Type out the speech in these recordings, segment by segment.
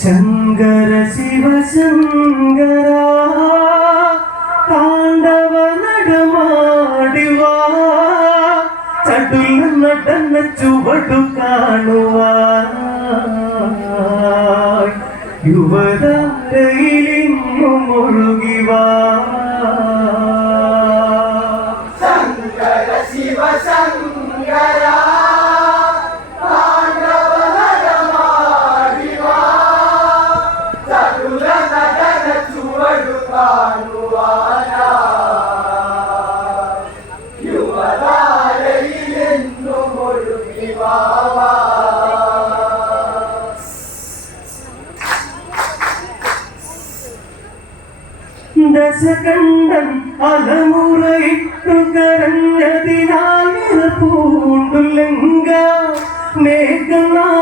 ശങ്കര ശിവ ശങ്കര താണ്ഡവ നടമാടുവ ചടുല നടന്ന ചുവടു കാണുവ. യുവതാരയിലിന്നു മുഴുകിവാ ദശകണ്ഠം അലമുറയിട്ടു കരഞ്ഞതിനാൽ പൂണ്ടുലങ്ക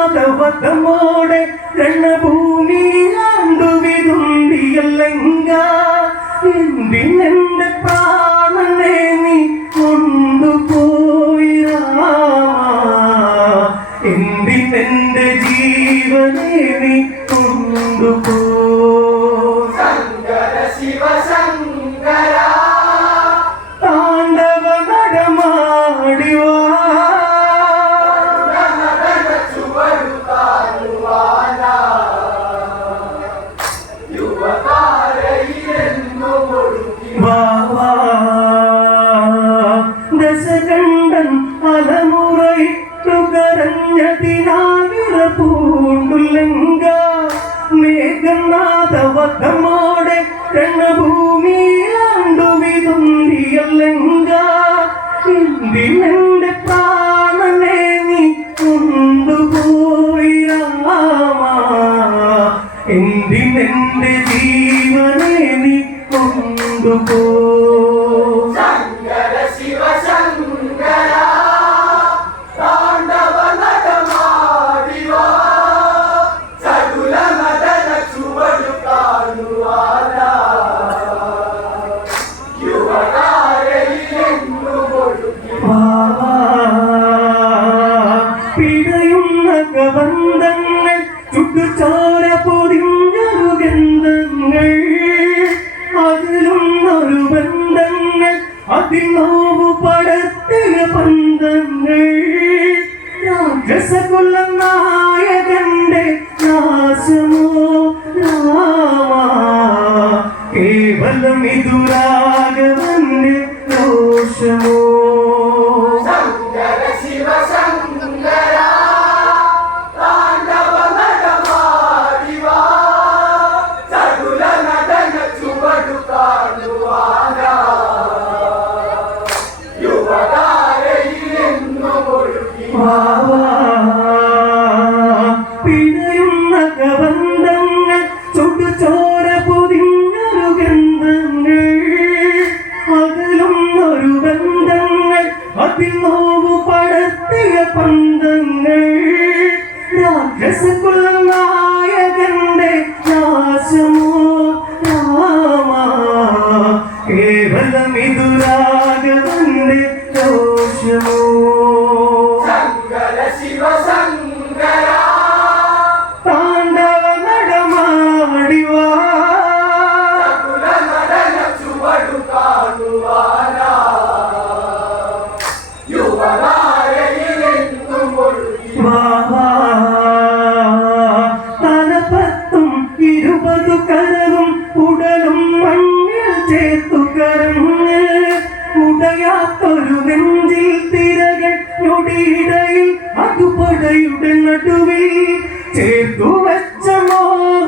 മേഘനാഥവധമോടെ രണഭൂമി ആണ്ടുവിതുണ്ടിയല്ലങ്ക എന്തിനെന്റെ പ്രാണനെ നീ കൊണ്ടുപോ രംഗനാഥവധമോടെ രണഭൂമിയിലാണ്ടുവിതുന്തിയല്ലെങ്ക ഇന്ത്യമെന്റെ പ്രാണനെ നീ കൊണ്ടുപോയി രാമ. എന്തിനെന്റെ ജീവനെ നീ കൊണ്ടുപോയി കൊടിയിടയിൽ അതുപടയുടെ നടുവിൽ ചേർത്തുവച്ച മോഹ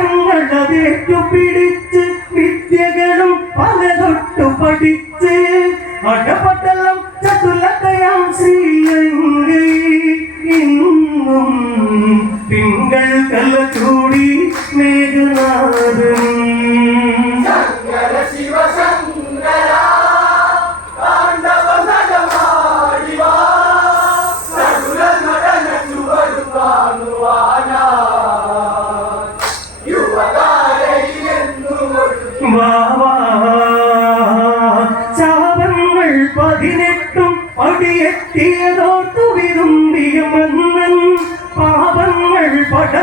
പലതേറ്റു പിടിച്ച് വിദ്യകളും പല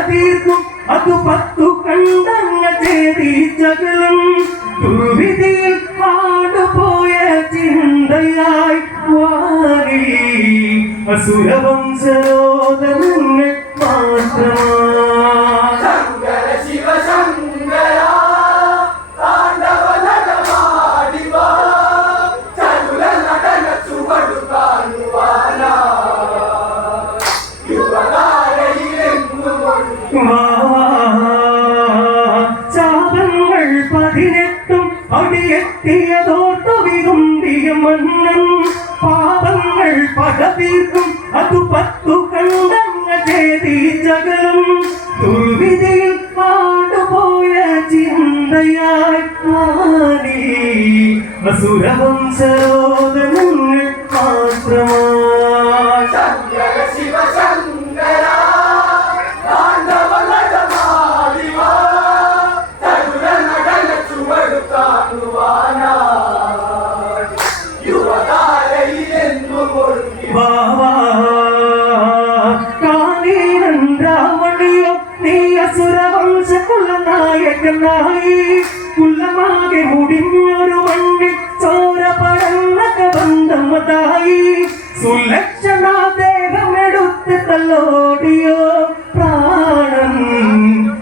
തീർക്കും അത് പത്തു കണ്ടങ്ങ ചേതീച്ചകലും ദുർവിധിയിൽ പാടുപോയ ചിന്തയായി വാരി അസുരവംശം. सुरवंसरोदमुन्निपाश्रमा நீ அசுரவம்ச குல நாயகனாய் குள்ளமாக முடிவு തന്നതായി സുലക്ഷണ ദേഹമെടുത്ത് തല്ലോടിയോ പ്രാണം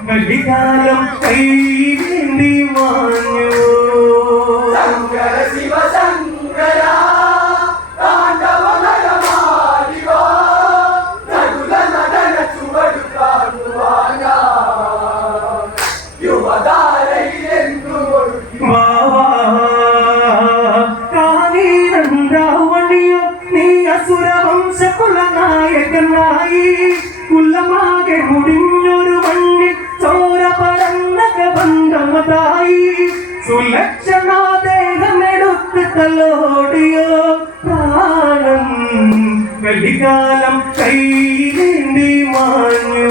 കഴിക്കാലം കൈ നബികാലം കൈനീണ്ടി മാഞ്ഞു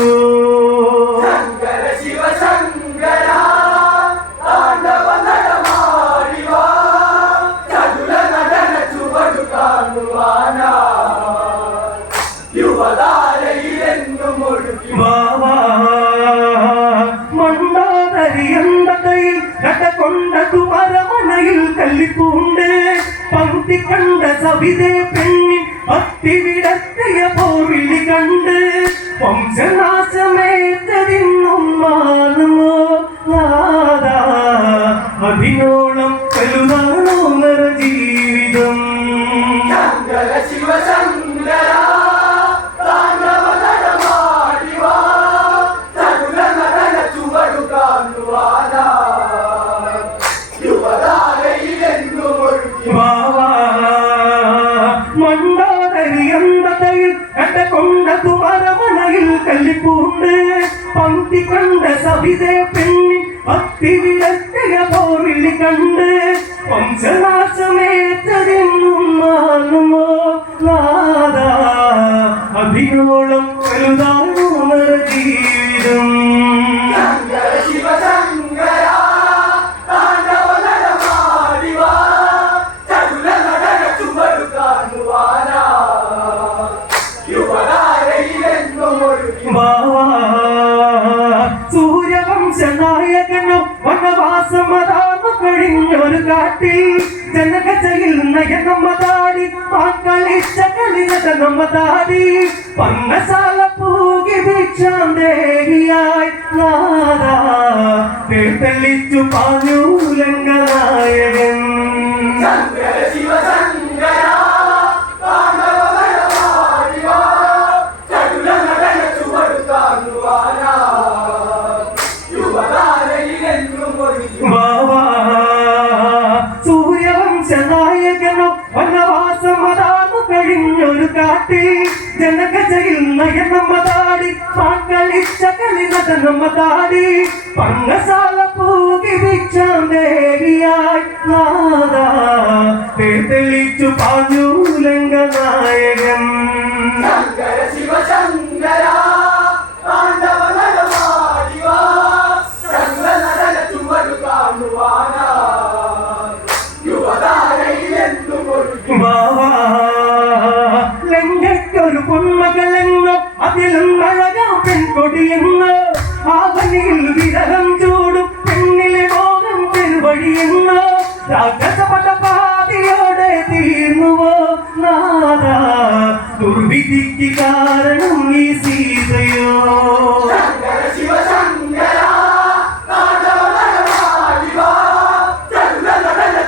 കൊണ്ടതു മരവണയിൽ തല്ലിപ്പൂണ്ട് പങ്ക്തി കണ്ട സവിതേ പെണ്ണിൻ അത്തിവിടത്തിയ പോറിളി കണ്ട് വംശനാശമേറ്റതിന്നും മാറുമോ കള്ളിപ്പൂണ്ട് പന്തി കണ്ട സവിതേ പെണ്ണി ഭക്തി വിളക്കിയ പോർവിളി കണ്ട് വംശനാശമേറ്റതെന്നും നാദ? അഭിനോളം വലുതാണ് കഴിഞ്ഞൊരു കാട്ടിൽ ജനകജയിൽ നയനമ്മതാടി പാക്കളിച്ച കളിനത നമ്മതാടി പന്നശാല പൂകി ഭിക്ഷാം ദേഹിയായി നാദാ തെളിച്ചു പാഞ്ഞു ലംഘനായകൻ പാക്കളിച്ച കളിനത നമ്മ താടി പങ്ങശാല പൂകി ഭിക്ഷാം ദേവിയായി നാദാ. തെളിച്ചു പാഞ്ഞു ലംഘനായകൻ ശങ്കര ശിവശങ്കര.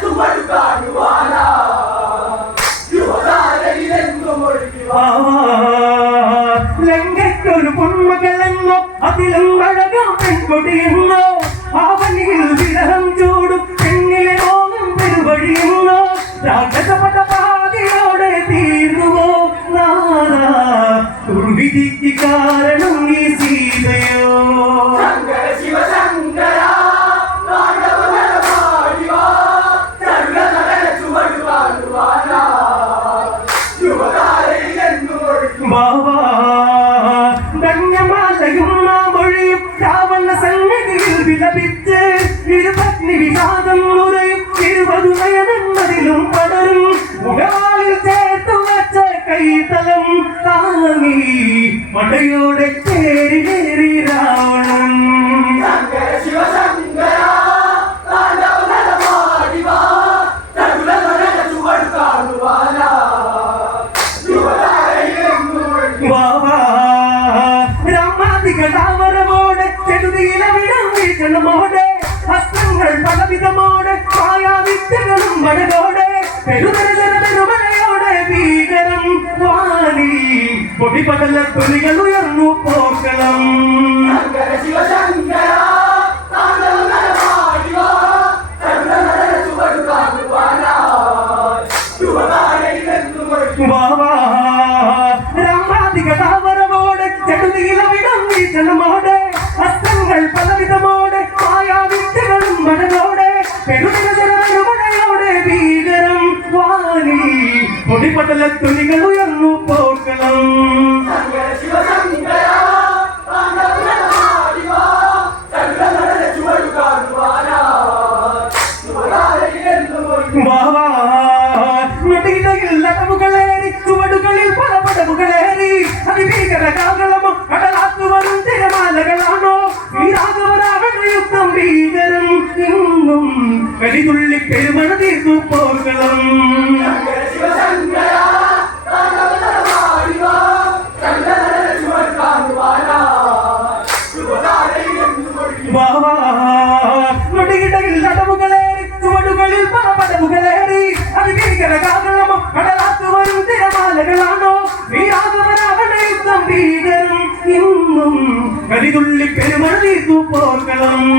ചുവടു കാരണം യുവതാരയിലെന്നും സീതയോ? ലങ്കയ്ക്കൊരു പൊന്മകളെന്നോ അതിലും അഴകാം പെൺകൊടിയെന്നോ ആവനിയിൽ വിരഹം ചൂടും പെണ്ണിലെ ഓണം പെരുവഴിയെന്നോ രാക്ഷസപട പാതിയോടെ തീർന്നുവോ ദുർവിധിക്ക് കാരണം ഈ സീതയോ? ധന്യമാലയും രാവണ സന്നിധിയിൽ വിലപിച്ച് ഇരുപത്നി വിഷാദം ചടുല താങ്ങി മടയോടെ കേറി കയറി രാവണം ഹസ്തങ്ങൾ പലവിധമാണ് മായാവിദ്യകളും മഴകോടെ പെരുതരജനമലയോടെ വാണി പൊടിപടല തുലികൾ ഉയർന്നു ശങ്കര ശിവശങ്കര താണ്ഡവ திகழகாகணமோ கடலாத்து வரும் திரமாலகளானோ வீராதவராவனை தம்பீதரும் இன்னும் கலிதுள்ளி பெருமதி தூப்போர்களும்